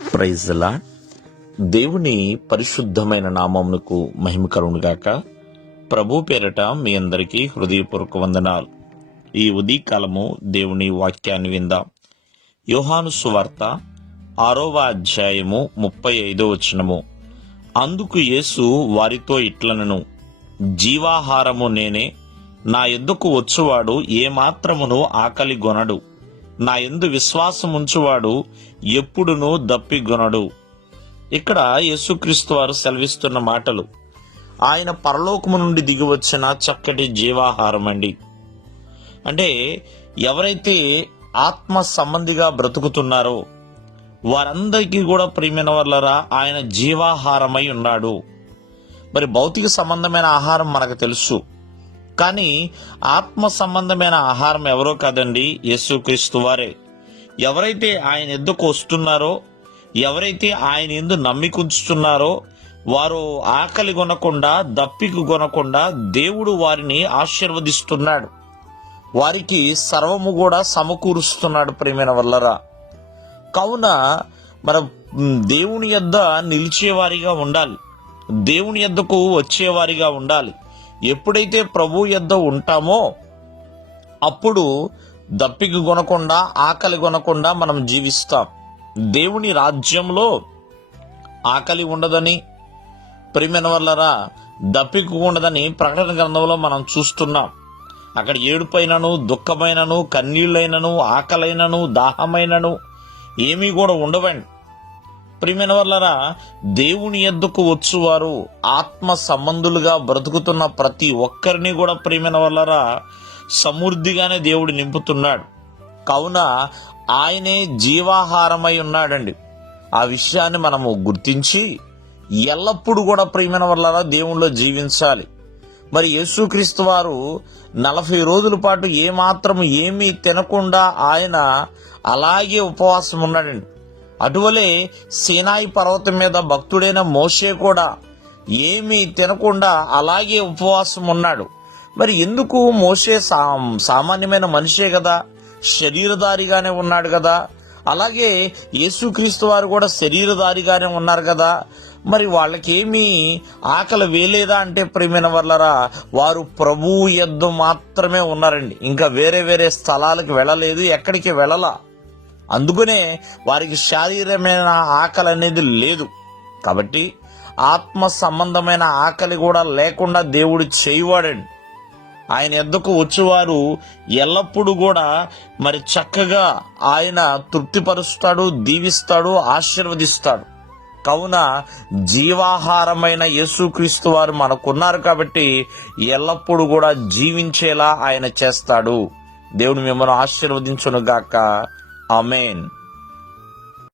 ప్రైజ్లా దేవుని పరిశుద్ధమైన నామమునకు మహిమ కలుగునుగాక ప్రభు పేరట మీ అందరికీ హృదయపూర్వక వందనాలు. ఈ ఉదయకాలము దేవుని వాక్యాన్ని విందాం. యోహాను సువార్త ఆరవ అధ్యాయము ముప్పై ఐదో వచనము. అందుకు యేసు వారితో ఇట్లనను జీవాహారము నేనే నా ఎద్దుకు వచ్చువాడు ఏమాత్రమును ఆకలి గొనడు. నా ఎందు విశ్వాసం ఉంచువాడు ఎప్పుడునూ దప్పిగొనడు. ఇక్కడ యేసుక్రీస్తు వారు సెలవిస్తున్న మాటలు. ఆయన పరలోకము నుండి దిగి వచ్చిన చక్కటి జీవాహారం అండి అంటే ఎవరైతే ఆత్మ సంబంధిగా బ్రతుకుతున్నారో వారందరికీ కూడా ప్రియమైన వాళ్ళరా ఆయన జీవాహారమై ఉన్నాడు. మరి భౌతిక సంబంధమైన ఆహారం మనకు తెలుసు. కానీ ఆత్మ సంబంధమైన ఆహారం ఎవరో కాదండి యేసుక్రీస్తు వారే. ఎవరైతే ఆయన ఎద్దుకు వస్తున్నారో ఎవరైతే ఆయన ఎందు నమ్మికుంచుతున్నారో వారు ఆకలి కొనకుండా దప్పికి కొనకుండా దేవుడు వారిని ఆశీర్వదిస్తున్నాడు. వారికి సర్వము కూడా సమకూరుస్తున్నాడు ప్రేమైన వల్లరా. కావున మన దేవుని యొద్ద నిలిచేవారిగా ఉండాలి. దేవుని యొద్దకు వచ్చేవారిగా ఉండాలి. ఎప్పుడైతే ప్రభు యొద్ద ఉంటామో అప్పుడు దప్పికి కొనకుండా ఆకలి కొనకుండా మనం జీవిస్తాం. దేవుని రాజ్యంలో ఆకలి ఉండదని ప్రియమైన వల్లరా దప్పికి ఉండదని ప్రకటన గ్రంథంలో మనం చూస్తున్నాం. అక్కడ ఏడుపైనను దుఃఖమైనను కన్నీళ్ళైనను ఆకలైనను దాహమైనను ఏమీ కూడా ఉండవండి. ప్రియమైన వల్లరా దేవుని ఎద్దుకు వచ్చువారు ఆత్మ సంబంధులుగా బ్రతుకుతున్న ప్రతి ఒక్కరిని కూడా ప్రియమైన వల్లరా సమృద్ధిగానే దేవుడు నింపుతున్నాడు. కావున ఆయనే జీవాహారమై ఉన్నాడండి. ఆ విషయాన్ని మనము గుర్తించి ఎల్లప్పుడూ కూడా ప్రియమైన వల్లరా దేవుణ్ణిలో జీవించాలి. మరి యేసుక్రీస్తు వారు నలభై రోజుల పాటు ఏమాత్రం ఏమీ తినకుండా ఆయన అలాగే ఉపవాసం ఉన్నాడండి అటువలే సీనాయి పర్వతం మీద భక్తుడైన మోషే కూడా ఏమీ తినకుండా అలాగే ఉపవాసం ఉన్నాడు మరి ఎందుకు మోషే సా సామాన్యమైన మనిషే కదా? శరీరధారిగానే ఉన్నాడు కదా? అలాగే యేసుక్రీస్తు వారు కూడా శరీరధారిగానే ఉన్నారు కదా? మరి వాళ్ళకేమీ ఆకలి వేలేదా అంటే ప్రేమైన వల్లరా వారు ప్రభువు యొద్ద మాత్రమే ఉన్నారండి. ఇంకా వేరే వేరే స్థలాలకు వెళ్ళలేదు ఎక్కడికి వెళ్ళలా? అందుకనే వారికి శారీరమైన ఆకలి అనేది లేదు. కాబట్టి ఆత్మ సంబంధమైన ఆకలి కూడా లేకుండా దేవుడు చేయవాడండి ఆయన ఎద్దకు వచ్చేవారు ఎల్లప్పుడూ కూడా మరి చక్కగా ఆయన తృప్తిపరుస్తాడు దీవిస్తాడు ఆశీర్వదిస్తాడు. కావున జీవాహారమైన యేసుక్రీస్తు వారు మనకున్నారు కాబట్టి ఎల్లప్పుడూ కూడా జీవించేలా ఆయన చేస్తాడు. దేవుడు మిమ్మల్ని ఆశీర్వదించునుగాక. Amen.